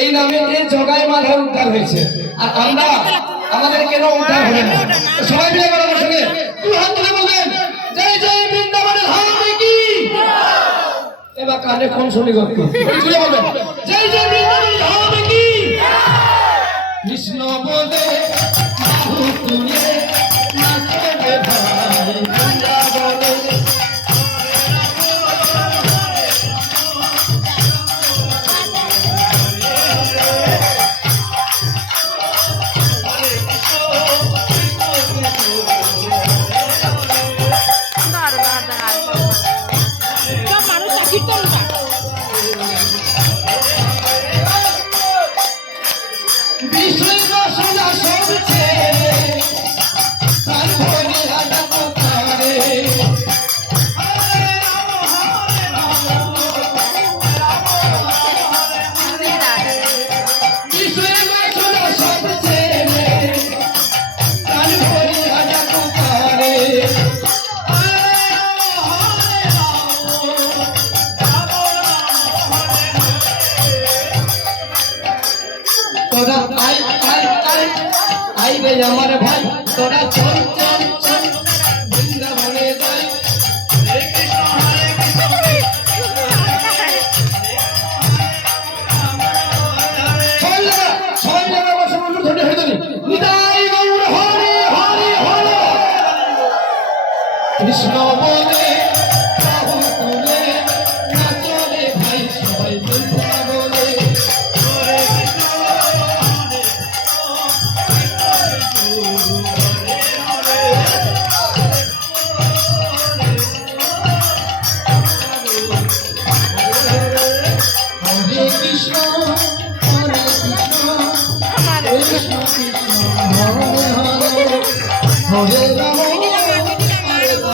এই নামে জগাই মাধা উদ্ধার হয়েছে, আর আমরা আমাদের কেন উদ্ধার হবে না? সবাই মিলে বলো আমার সঙ্গে, তুই হাত তুলে বলবেন জয় জয় বৃন্দাবনের ধামে কি। এবার কানে কোন শুনি করতে তুলে বলবেন জয় জয় বৃন্দাবনের ধামে কি। কৃষ্ণ বলে বাহু তুলে নাচে রে ভাই বৃন্দাবনে। তোরা আই আই আই আই রে আমার ভাই, তোরা চল চল চল বৃন্দাবনে যাই। হরে কৃষ্ণ হরে কৃষ্ণ সবাই মিলে আমার সঙ্গে ধরে হয়ে যাবে নিতাই গৌর হরে হরে হরে। কৃষ্ণ বলে বাহু তুলে নাচো রে ভাই সবাই বৃন্দাবনে। Krishna, Hare Krishna, Krishna Krishna, Hare Hare, Hare Rama.